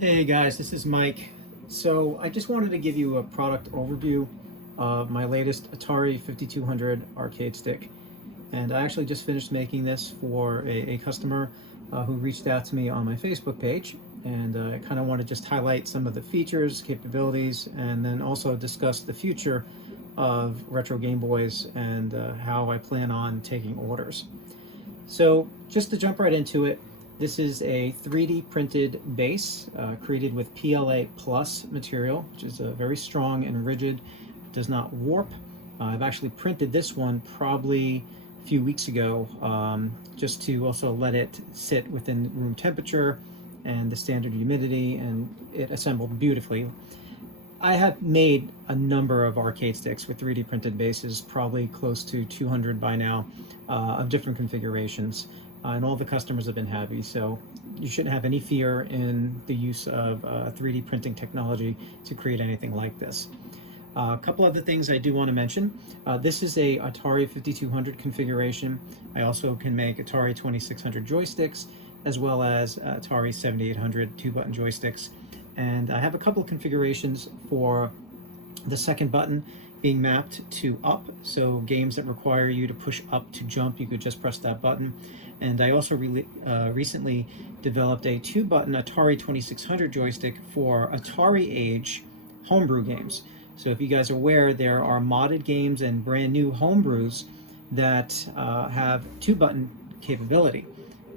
Hey guys, this is Mike. So I just wanted to give you a product overview of my latest Atari 5200 arcade stick. And I actually just finished making this for a customer who reached out to me on my Facebook page. And I kind of want to just highlight some of the features, capabilities, and then also discuss the future of RetroGameboyz and how I plan on taking orders. So just to jump right into it, this is a 3D printed base created with PLA Plus material, which is very strong and rigid, does not warp. I've actually printed this one probably a few weeks ago just to also let it sit within room temperature and the standard humidity, and it assembled beautifully. I have made a number of arcade sticks with 3D printed bases, probably close to 200 by now, of different configurations. And all the customers have been happy, so you shouldn't have any fear in the use of 3D printing technology to create anything like this. A couple other things I do want to mention. This is a Atari 5200 configuration. I also can make Atari 2600 joysticks, as well as Atari 7800 two-button joysticks. And I have a couple of configurations for the second button being mapped to up, so games that require you to push up to jump, you could just press that button. And I also recently developed a two-button Atari 2600 joystick for Atari age homebrew games. So if you guys are aware, there are modded games and brand new homebrews that have two-button capability.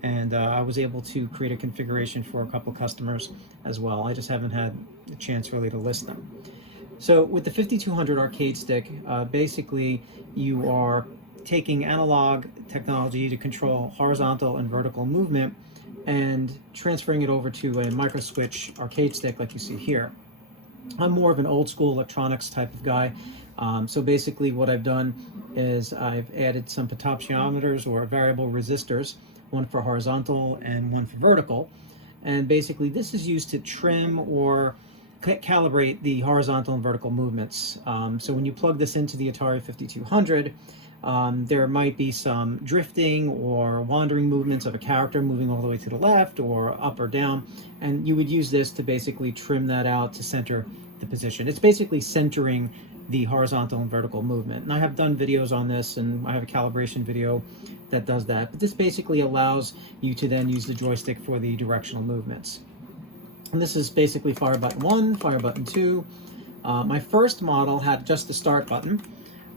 And I was able to create a configuration for a couple customers as well. I just haven't had the chance really to list them. So with the 5200 arcade stick, basically you are taking analog technology to control horizontal and vertical movement and transferring it over to a micro switch arcade stick like you see here. I'm more of an old school electronics type of guy. So basically what I've done is I've added some potentiometers or variable resistors, one for horizontal and one for vertical. And basically this is used to trim or calibrate the horizontal and vertical movements. So when you plug this into the Atari 5200, there might be some drifting or wandering movements of a character moving all the way to the left or up or down, and you would use this to basically trim that out to center the position. It's basically centering the horizontal and vertical movement. And I have done videos on this, and I have a calibration video that does that. But this basically allows you to then use the joystick for the directional movements. And this is basically fire button 1, fire button 2. My first model had just the start button.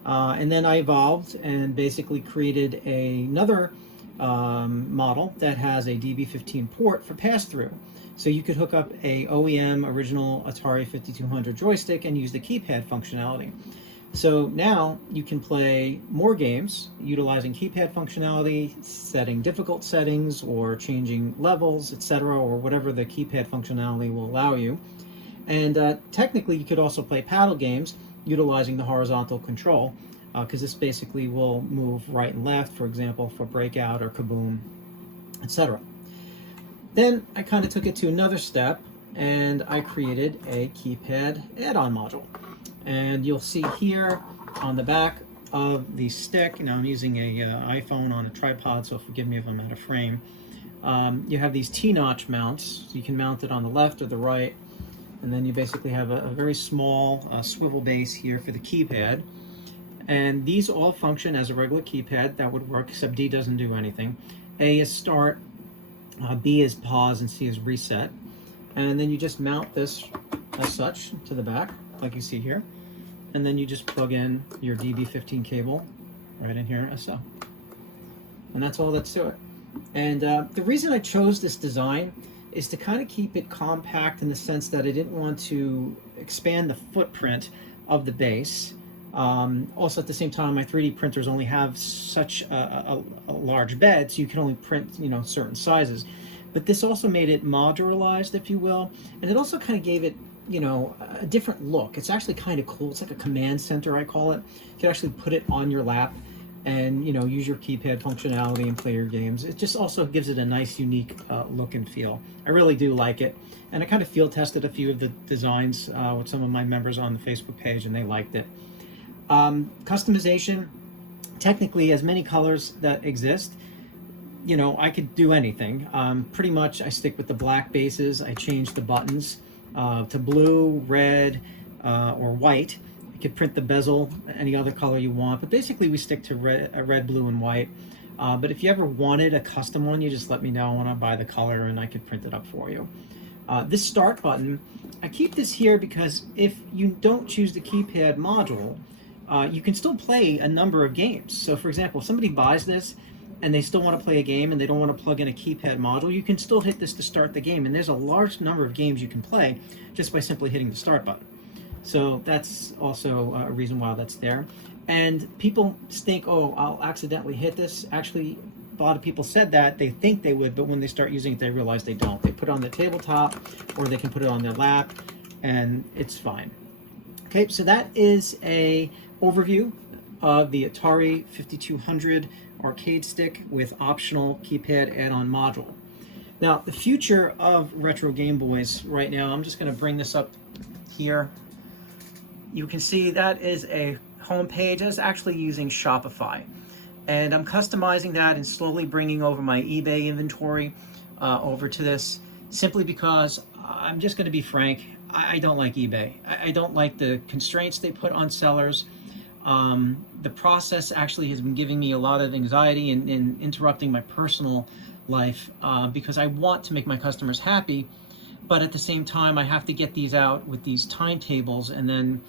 And then I evolved and basically created another model that has a DB15 port for pass-through. So you could hook up a OEM original Atari 5200 joystick and use the keypad functionality. So now you can play more games utilizing keypad functionality, setting difficult settings or changing levels, etc., or whatever the keypad functionality will allow you. And technically you could also play paddle games utilizing the horizontal control, because this basically will move right and left, for example, for breakout or kaboom, etc. Then I kind of took it to another step and I created a keypad add-on module. And you'll see here on the back of the stick, now I'm using a iPhone on a tripod, so forgive me if I'm out of frame. You have these T-notch mounts, so you can mount it on the left or the right. And then you basically have a very small swivel base here for the keypad. And these all function as a regular keypad. That would work, except D doesn't do anything. A is start, B is pause, and C is reset. And then you just mount this as such to the back, like you see here. And then you just plug in your DB15 cable right in here as so. And that's all that's to it. And the reason I chose this design is to kind of keep it compact in the sense that I didn't want to expand the footprint of the base. Also at the same time, my 3D printers only have such a large bed, so you can only print, certain sizes. But this also made it modularized, if you will, and it also kind of gave it, a different look. It's actually kind of cool. It's like a command center, I call it. You can actually put it on your lap and use your keypad functionality and play your games. It just also gives it a nice, unique look and feel. I really do like it, and I kind of field tested a few of the designs with some of my members on the Facebook page, and they liked it. Customization, technically, as many colors that exist, you know, I could do anything. Pretty much I stick with the black bases. I change the buttons to blue, red, or white. You could print the bezel any other color you want, but basically we stick to red, blue, and white. But if you ever wanted a custom one, you just let me know when I buy the color and I could print it up for you. This start button, I keep this here because if you don't choose the keypad module, you can still play a number of games. So for example, if somebody buys this and they still want to play a game and they don't want to plug in a keypad module, you can still hit this to start the game. And there's a large number of games you can play just by simply hitting the start button. So that's also a reason why that's there. And people think, oh, I'll accidentally hit this. Actually, a lot of people said that. They think they would, but when they start using it, they realize they don't. They put it on their tabletop, or they can put it on their lap, and it's fine. Okay, so that is a overview of the Atari 5200 arcade stick with optional keypad add-on module. Now, the future of RetroGameboyz right now, I'm just going to bring this up here. You can see that is a home page. That's actually using Shopify. And I'm customizing that and slowly bringing over my eBay inventory over to this, simply because I'm just going to be frank, I don't like eBay. I don't like the constraints they put on sellers. The process actually has been giving me a lot of anxiety and interrupting my personal life because I want to make my customers happy, but at the same time I have to get these out with these timetables, and then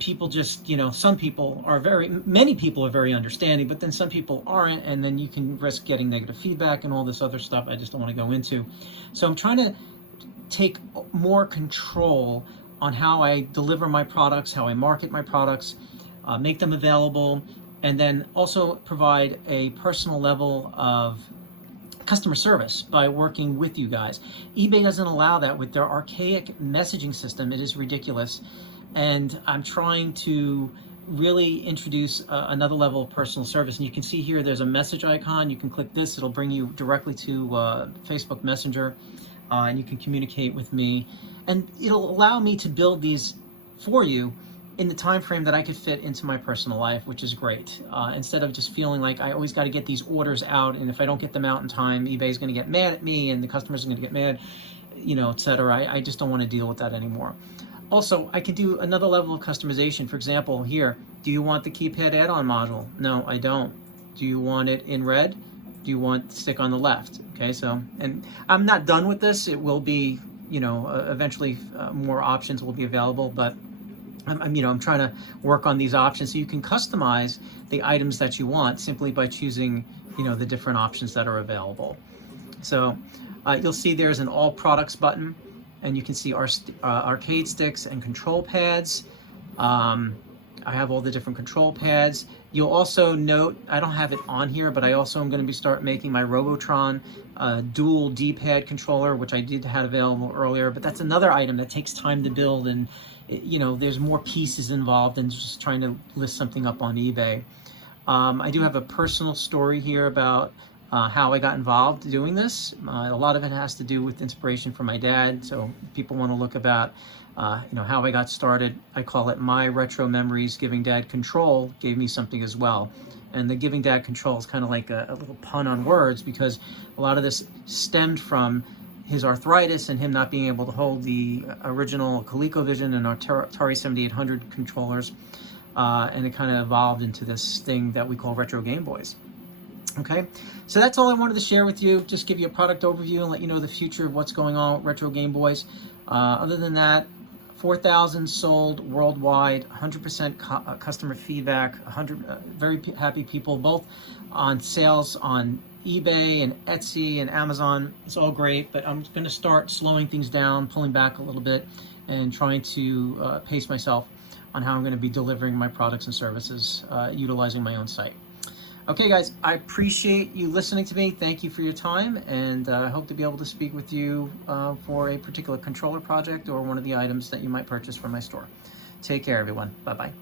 people just, you know, many people are very understanding, but then some people aren't, and then you can risk getting negative feedback and all this other stuff I just don't want to go into. So I'm trying to take more control on how I deliver my products, how I market my products, make them available, and then also provide a personal level of customer service by working with you guys. eBay doesn't allow that with their archaic messaging system. It is ridiculous. And I'm trying to really introduce another level of personal service. And you can see here there's a message icon. You can click this. It'll bring you directly to Facebook Messenger, and you can communicate with me. And it'll allow me to build these for you in the time frame that I could fit into my personal life, which is great. Instead of just feeling like I always got to get these orders out, and if I don't get them out in time, eBay's going to get mad at me, and the customers are going to get mad, you know, etc. I just don't want to deal with that anymore. Also, I can do another level of customization. For example, here, do you want the keypad add-on module? No, I don't. Do you want it in red? Do you want the stick on the left? Okay, so, and I'm not done with this. It will be, you know, eventually more options will be available, but I'm trying to work on these options so you can customize the items that you want simply by choosing, you know, the different options that are available. So you'll see there's an all products button, and you can see our arcade sticks and control pads. I have all the different control pads. You'll also note, I don't have it on here, but I also am going to start making my Robotron dual D-pad controller, which I did have available earlier, but that's another item that takes time to build, and you know, there's more pieces involved than just trying to list something up on eBay. I do have a personal story here about how I got involved doing this. A lot of it has to do with inspiration from my dad. So if people want to look about you know, how I got started, I call it my retro memories. Giving Dad control gave me something as well. And the Giving Dad control is kind of like a little pun on words, because a lot of this stemmed from his arthritis and him not being able to hold the original ColecoVision and Atari 7800 controllers. And it kind of evolved into this thing that we call RetroGameboyz. Okay, so that's all I wanted to share with you. Just give you a product overview and let you know the future of what's going on with RetroGameboyz. Other than that, 4,000 sold worldwide, 100% customer feedback, 100 very happy people, both on sales on eBay and Etsy and Amazon. It's all great, but I'm going to start slowing things down, pulling back a little bit, and trying to pace myself on how I'm going to be delivering my products and services utilizing my own site. Okay, guys, I appreciate you listening to me. Thank you for your time, and I hope to be able to speak with you for a particular controller project or one of the items that you might purchase from my store. Take care, everyone. Bye-bye.